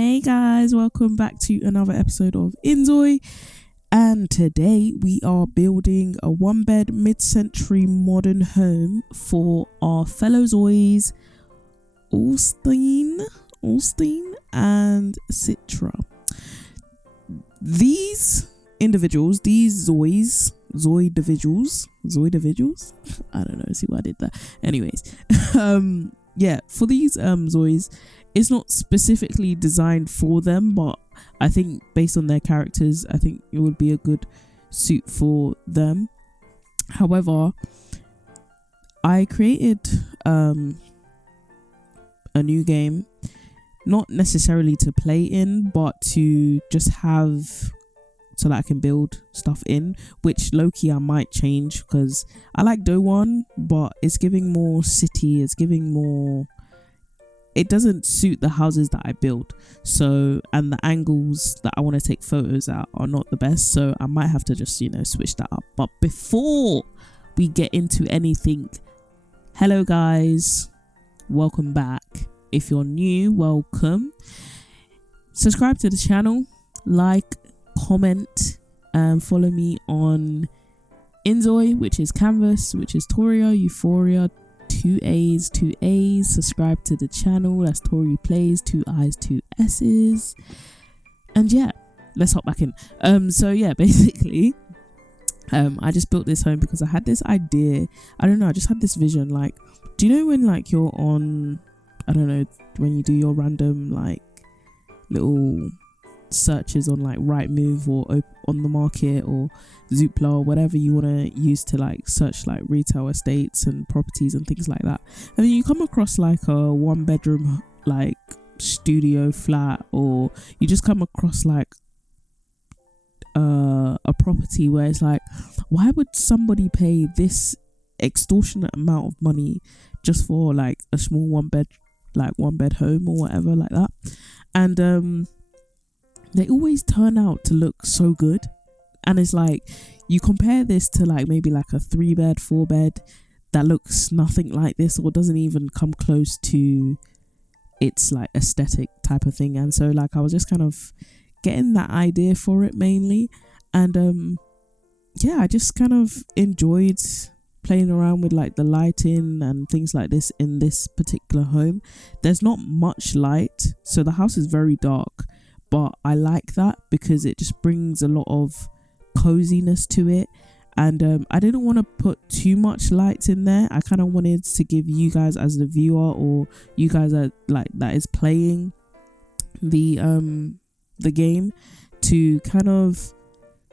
Hey guys, welcome back to another episode of INZOI, and today we are building a one-bed mid-century modern home for our fellow Zois, Ulstein and Citra. These individuals, these Zois, Zoi individuals, I don't know, see what I did there. Anyways, for these Zois, it's not specifically designed for them, but I think based on their characters, I think it would be a good suit for them. However, I created a new game, not necessarily to play in, but to just have so that I can build stuff in, which low-key I might change because I like Do One, but it's giving more city, it's giving more, it doesn't suit the houses that I build. So, and the angles that I want to take photos at are not the best, so I might have to just, switch that up. But before we get into anything, hello guys, welcome back. If you're new, welcome. Subscribe to the channel, like, comment, and follow me on INZOI, which is Canvas, which is ToriaaEuphoriaa, 2 A's. Subscribe to the channel, that's Tori Plays, 2 I's, 2 S's. And yeah, let's hop back in. Basically, I just built this home because I had this idea. I don't know, I just had this vision. Like, do you know when like you're on, I don't know, when you do your random like little searches on like Rightmove or on the market or Zoopla or whatever you want to use to like search like retail estates and properties and things like that, and then you come across like a 1-bedroom like studio flat, or you just come across like a property where it's like, why would somebody pay this extortionate amount of money just for like a small one bed home or whatever like that? And they always turn out to look so good, and it's like you compare this to like maybe like a 3-bed, 4-bed that looks nothing like this or doesn't even come close to its like aesthetic type of thing. And so like I was just kind of getting that idea for it mainly, and I just kind of enjoyed playing around with like the lighting and things like this in this particular home. There's not much light, so the house is very dark, but I like that because it just brings a lot of coziness to it. And I didn't want to put too much lights in there. I kind of wanted to give you guys as the viewer, or you guys are like that is playing the game, to kind of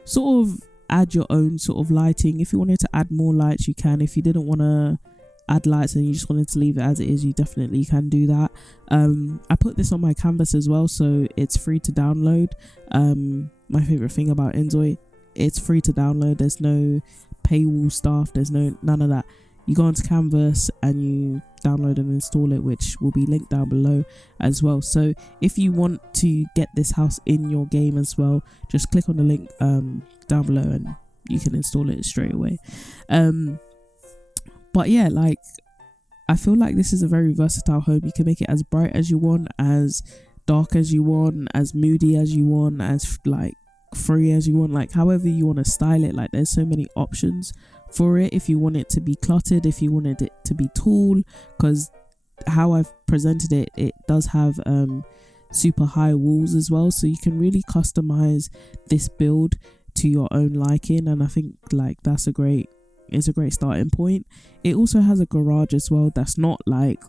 sort of add your own sort of lighting. If you wanted to add more lights, you can. If you didn't want to add lights and you just wanted to leave it as it is, you definitely can do that. I put this on my canvas as well, so it's free to download. My favorite thing about INZOI, it's free to download. There's no paywall stuff, there's none of that. You go onto Canvas and you download and install it, which will be linked down below as well. So if you want to get this house in your game as well, just click on the link down below and you can install it straight away. But yeah, like I feel like this is a very versatile home. You can make it as bright as you want, as dark as you want, as moody as you want, as like free as you want, like however you want to style it. Like there's so many options for it. If you want it to be cluttered, if you wanted it to be tall, because how I've presented it, it does have super high walls as well, so you can really customize this build to your own liking. And I think like it's a great starting point. It also has a garage as well that's not like,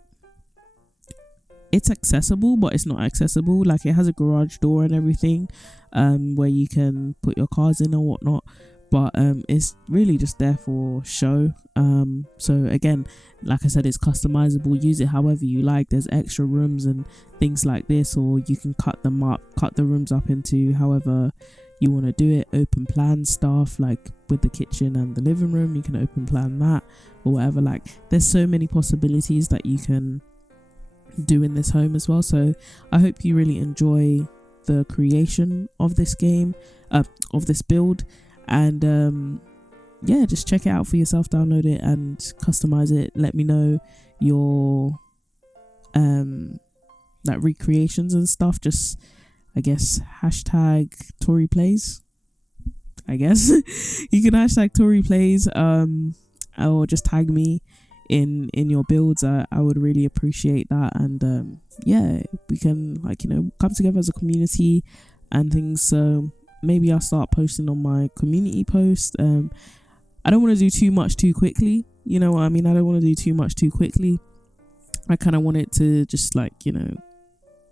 it's accessible but it's not accessible. Like it has a garage door and everything where you can put your cars in or whatnot, but it's really just there for show. So again, like I said, it's customizable. Use it however you like. There's extra rooms and things like this, or you can cut the rooms up into however you want to do it. Open plan stuff, like with the kitchen and the living room, you can open plan that or whatever. Like there's so many possibilities that you can do in this home as well. So I hope you really enjoy the creation of this game, of this build, and just check it out for yourself. Download it and customize it. Let me know your like recreations and stuff, just I guess hashtag Tori plays. I guess you can hashtag Tori plays, or just tag me in your builds. I would really appreciate that, and yeah, we can, like, you know, come together as a community and things. So maybe I'll start posting on my community post. I don't want to do too much too quickly, you know what I mean? I don't want to do too much too quickly. I kind of want it to just, like, you know,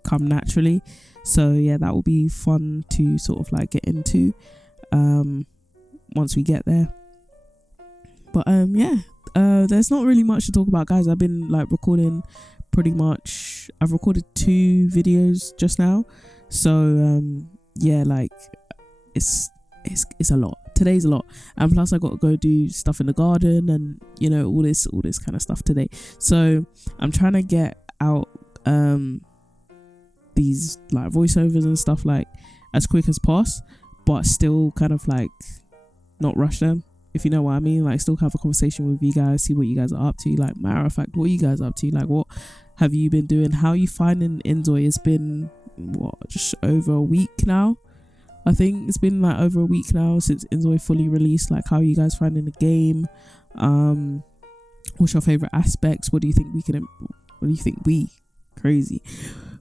come naturally. So yeah, that will be fun to sort of like get into once we get there. But yeah, there's not really much to talk about, guys. I've been like recording pretty much. I've recorded 2 videos just now, so yeah, like it's a lot. Today's a lot, and plus I got to go do stuff in the garden, and you know, all this kind of stuff today. So I'm trying to get out these like voiceovers and stuff like as quick as possible, but still kind of like not rush them, if you know what I mean. Like, still have a conversation with you guys, see what you guys are up to. Like, matter of fact, what are you guys up to? Like, what have you been doing? How are you finding INZOI? It's been just over a week now. I think it's been like over a week now since INZOI fully released. Like, how are you guys finding the game? What's your favorite aspects? What do you think we can? What do you think we? Crazy.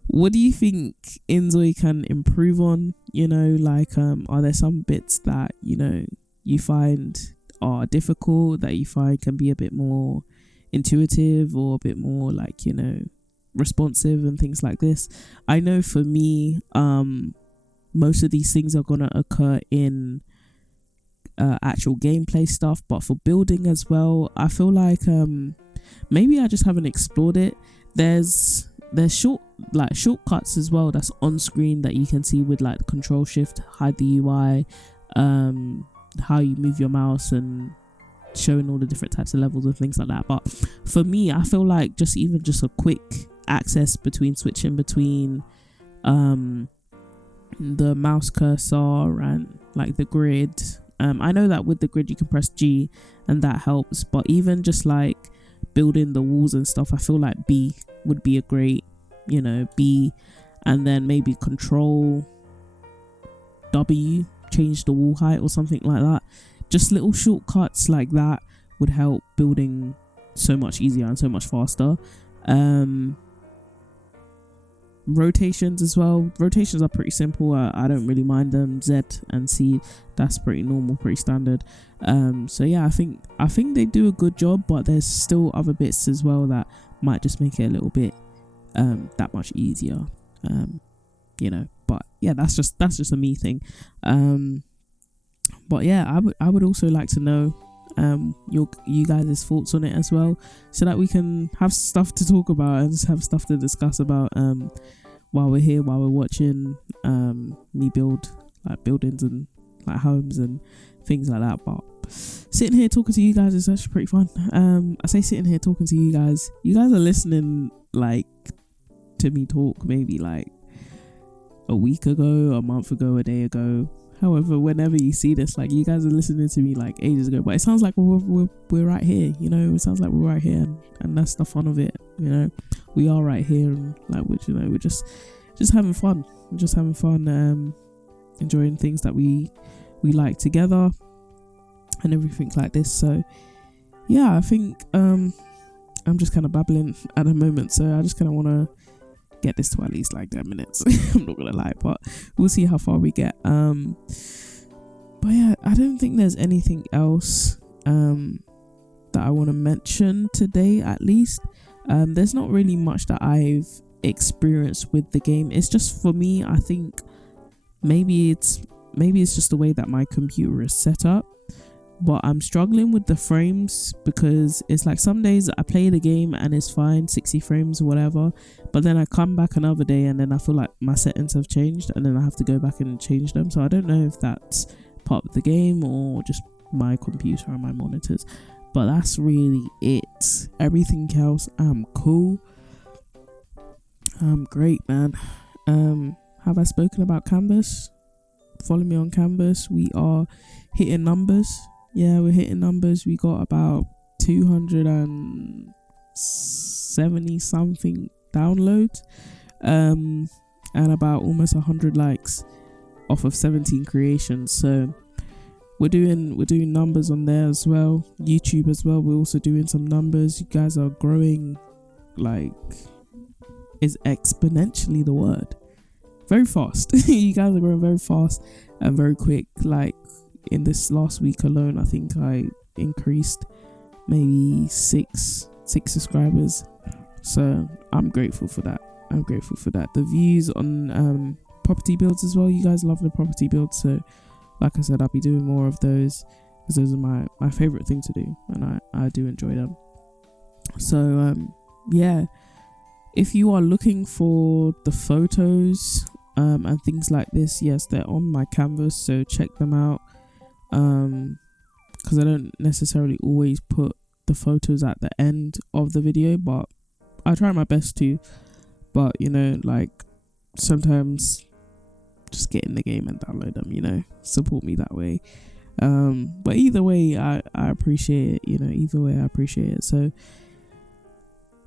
What do you think INZOI can improve on? You know, like, are there some bits that, you know, you find are difficult, that you find can be a bit more intuitive or a bit more, like, you know, responsive and things like this? I know for me, most of these things are gonna occur in actual gameplay stuff, but for building as well, I feel like maybe I just haven't explored it. There's shortcuts as well that's on screen that you can see with like Control Shift, hide the UI, how you move your mouse, and showing all the different types of levels and things like that. But for me, I feel like just a quick access between switching between the mouse cursor and like the grid. I know that with the grid you can press G and that helps, but even just like building the walls and stuff, I feel like B would be a great, you know, B, and then maybe Control W, change the wall height or something like that. Just little shortcuts like that would help building so much easier and so much faster. Rotations as well. Rotations are pretty simple. I don't really mind them. Z and C, that's pretty normal, pretty standard. So yeah, I think they do a good job, but there's still other bits as well that might just make it a little bit that much easier. You know, but yeah, that's just a me thing. But yeah, I would also like to know you guys' thoughts on it as well, so that we can have stuff to talk about and have stuff to discuss about while we're here, while we're watching me build like buildings and like homes and things like that. But sitting here talking to you guys is actually pretty fun. I say sitting here talking to you guys are listening like to me talk maybe like a week ago, a month ago, a day ago. However, whenever you see this, like, you guys are listening to me like ages ago, but it sounds like we're right here, you know. It sounds like we're right here, and that's the fun of it, you know. We are right here, and like, we're just having fun, enjoying things that we like together and everything like this. So yeah, I think I'm just kind of babbling at the moment, so I just kind of want to get this to at least like 10 minutes. I'm not gonna lie, but we'll see how far we get. But yeah, I don't think there's anything else that I want to mention today, at least. There's not really much that I've experienced with the game. It's just, for me, I think maybe it's just the way that my computer is set up, but I'm struggling with the frames, because it's like some days I play the game and it's fine, 60 frames or whatever, but then I come back another day and then I feel like my settings have changed, and then I have to go back and change them. So I don't know if that's part of the game or just my computer and my monitors, but that's really it. Everything else, I'm cool, I'm great, man. Have I spoken about Canvas? Follow me on Canvas. We are hitting numbers. Yeah, we're hitting numbers. We got about 270 something downloads and about almost 100 likes off of 17 creations. So we're doing numbers on there as well. YouTube as well, we're also doing some numbers. You guys are growing, like, is exponentially the word, very fast. You guys are growing very fast and very quick. Like, in this last week alone, I think I increased maybe six subscribers. So I'm grateful for that. The views on property builds as well, you guys love the property builds. So like I said, I'll be doing more of those because those are my favorite thing to do, and I do enjoy them. So yeah, if you are looking for the photos and things like this, yes, they're on my canvas, so check them out. Because I don't necessarily always put the photos at the end of the video, but I try my best to. But you know, like, sometimes just get in the game and download them, you know, support me that way. But either way, I appreciate it, you know, either way I appreciate it. So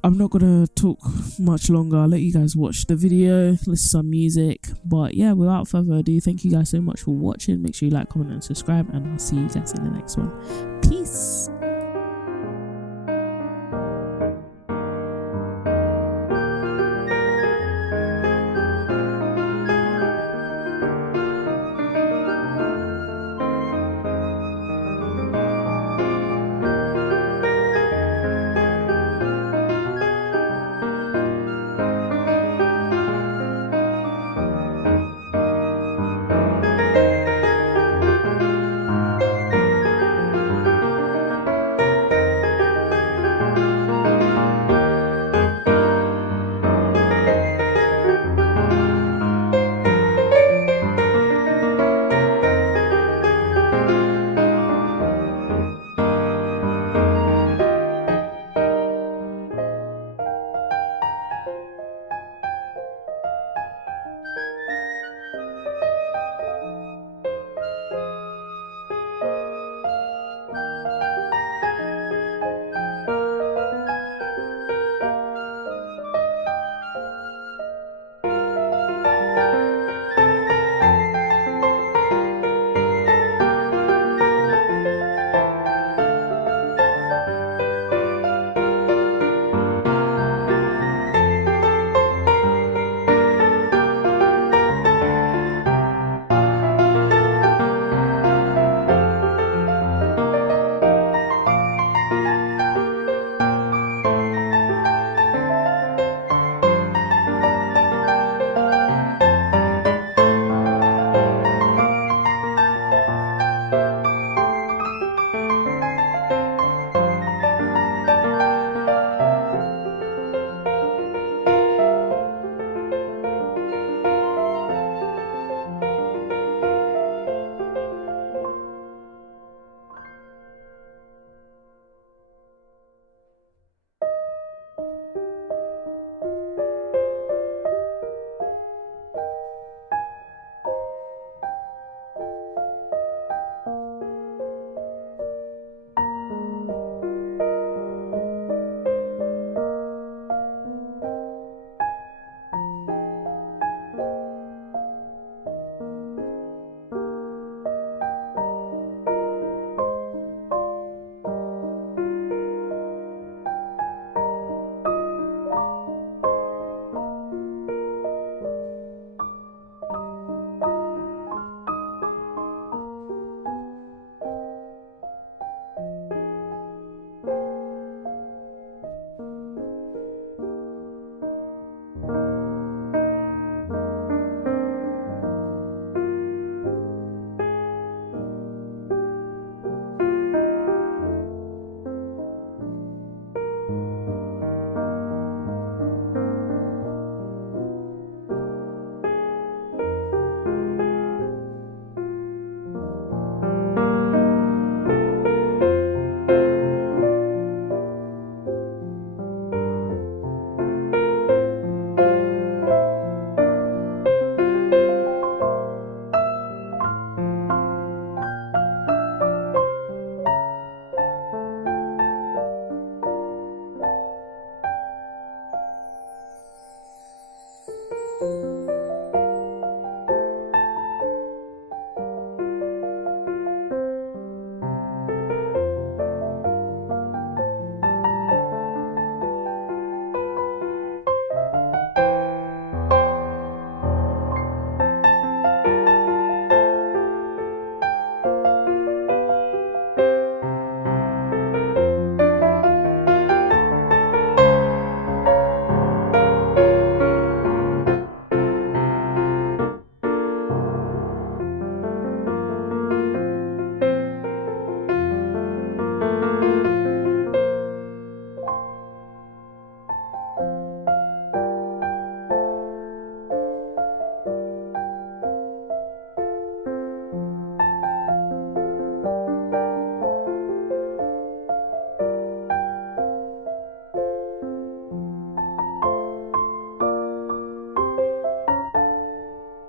I'm not gonna talk much longer. I'll let you guys watch the video, listen to some music. But yeah, without further ado, thank you guys so much for watching. Make sure you like, comment and subscribe, and I'll see you guys in the next one. Peace.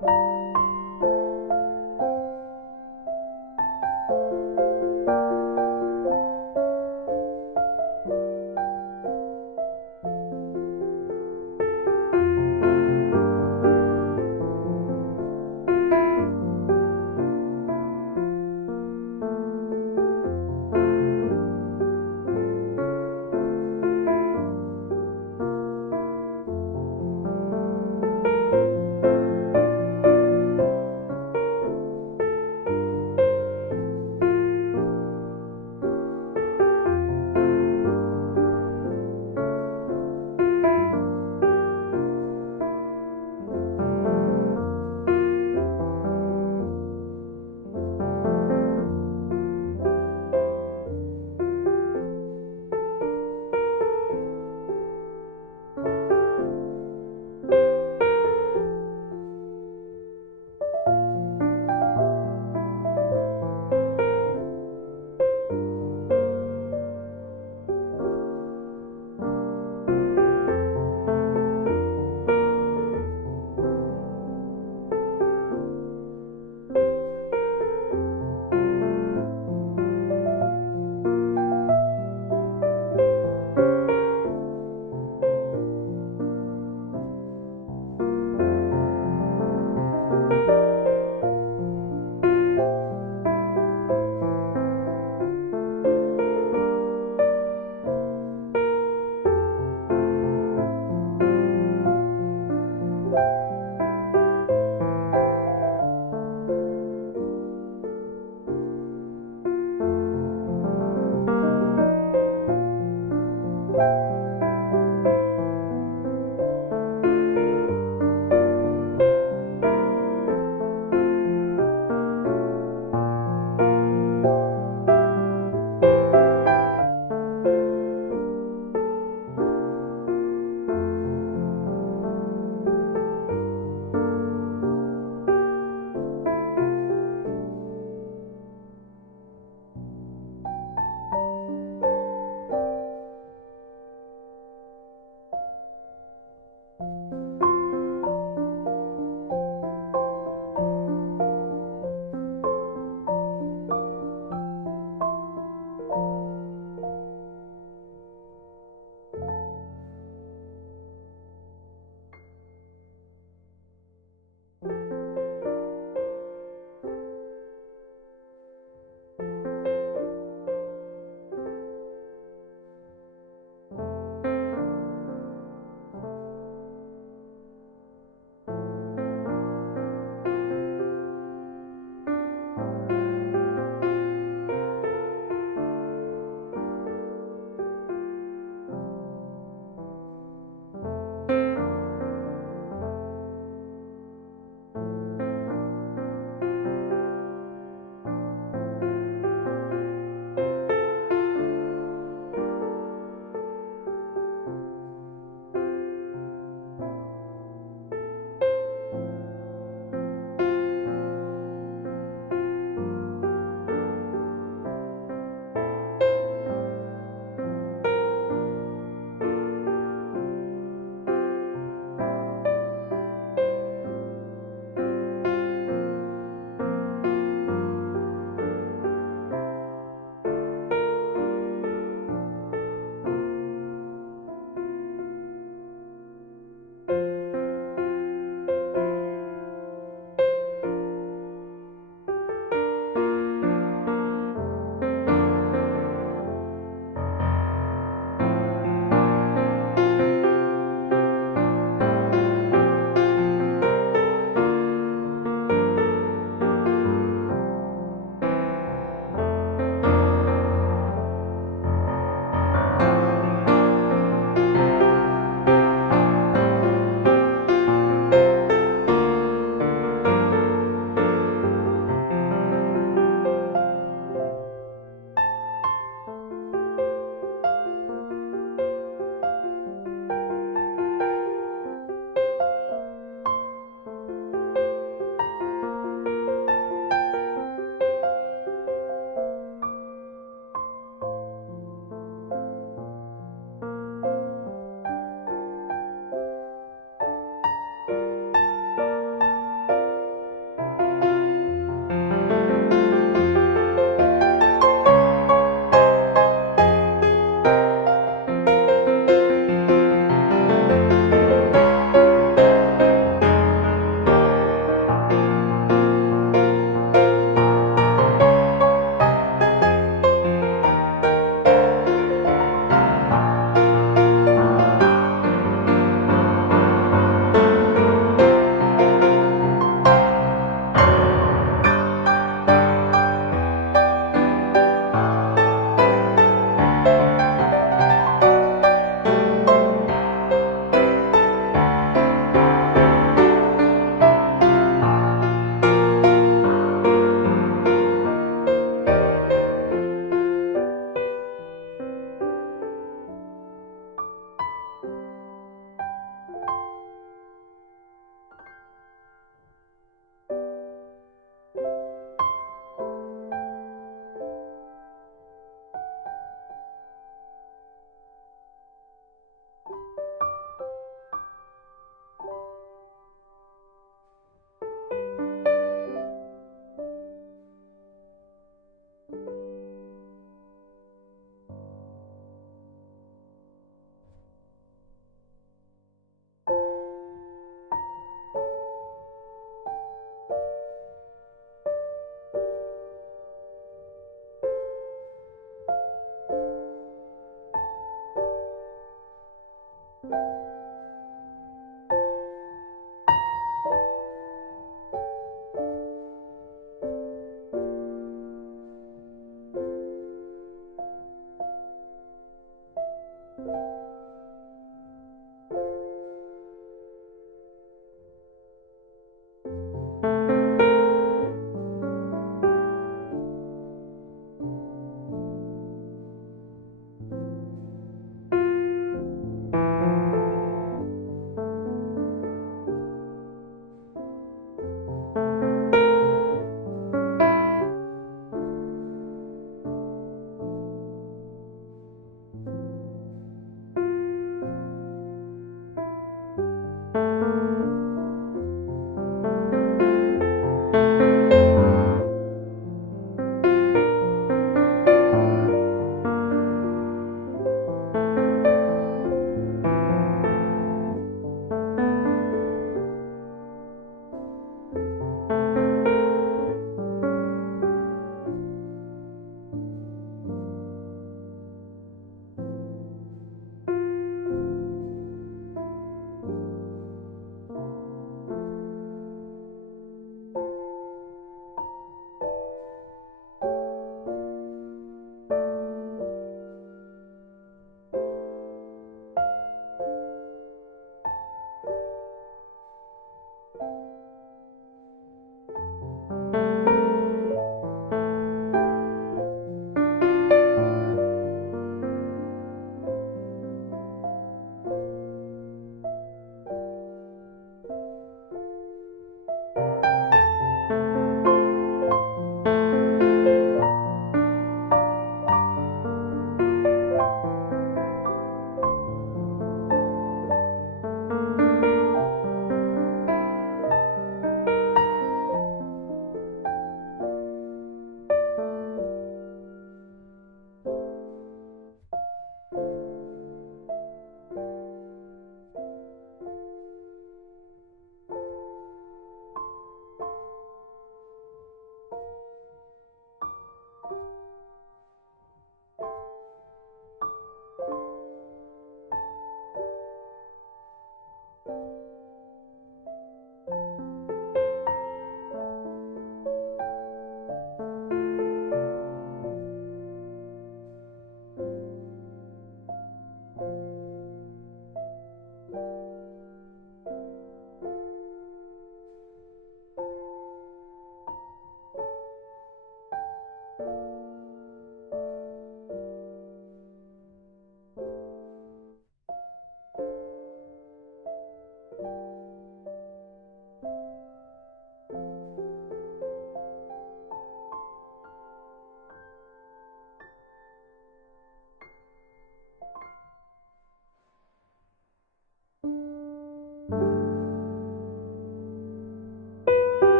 Bye.